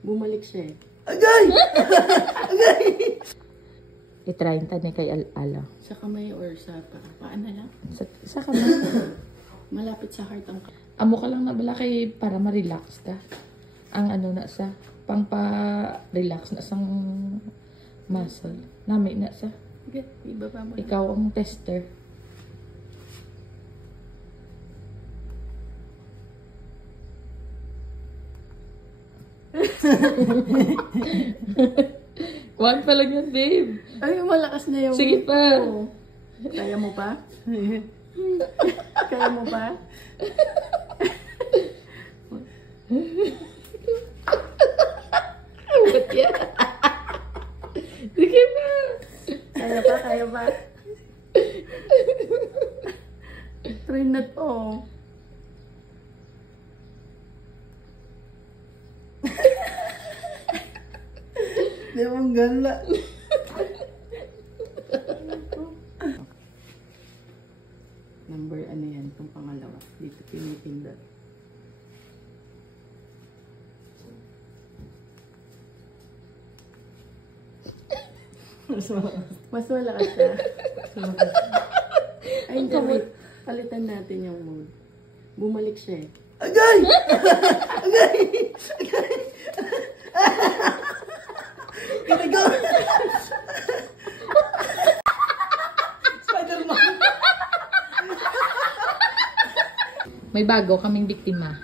Bumalik siya eh. Agay! Agay! I-30 ni kay Ala. Sa kamay or sa paan na lang? Sa kamay. Malapit sa heart ang Amo ka lang nabala kay para ma-relax ta. Ang ano na sa pang pa-relax na sang muscle. Nami na sa. Okay, ibaba mo. Ikaw ang tester. One pa lang yan, babe. Ay, malakas na yung... Sige pa. Oh. Kaya mo pa? Kaya mo pa? Ba't yan? Sige pa. Kaya pa? Kaya pa? Try na to. Di mong gala. Number ano yan? Itong pangalawa. Dito pinipindot. Mas malakas siya. Ay, hindi. Wait. Palitan natin yung mode. Bumalik siya eh. Agay! Agay! Agay! Kinigaw! Spider-Man! May bago kaming biktima.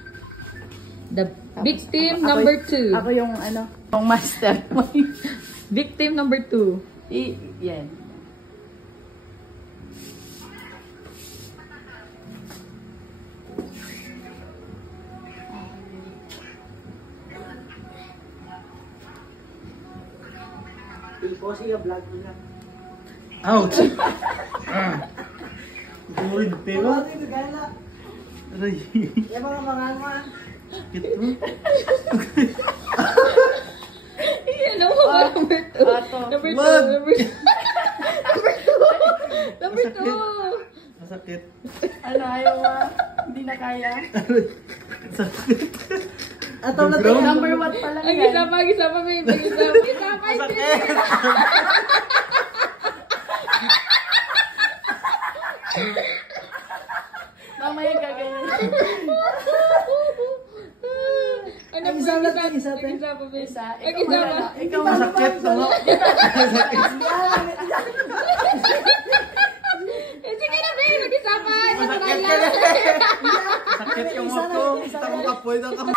The victim Ako- number 2. Ako yung ano, yung master. Victim number 2. Yan. Ouch! Burid, pero... Aray. Yung mga mga Ito. Ano mo ba? Number 2. Ato. Number 2. Wag! Number 2. Masakit. Ano, ayaw mo? Hindi na kaya? Masakit. Ataw na Ground. Number 1 pa lang Ang yan. isa pa, babe. Ang isa pa. Masakit. Mamaya gaganyan. Ano Ang isa ba? lang, isa pa. Ang isa pa, babe. Isa. Ang Ikaw isa pa. wala. Ikaw Masakit. Tama. Sige na, babe. Ang isa pa. Masakit ka na. Masakit yung mouth ko. Kita mo kapoy ng kamay.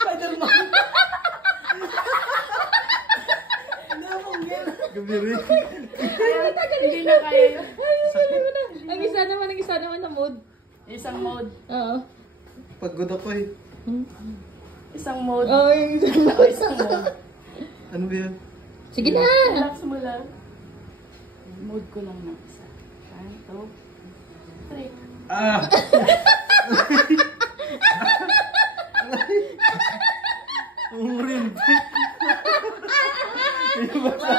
Spider-Man! Hindi mong gala. Gabiri. Hindi na kaya yun. Ang isa naman na mode. Isang mode. Oo. Pagod ako eh. Isang mode. Oo, yung isa. O, isang mode. Ano ba yan? Sige na. Relax mo lang. Mode ko lang na isa. 1, 2, 3. Ah! Umurin. Hindi ba sa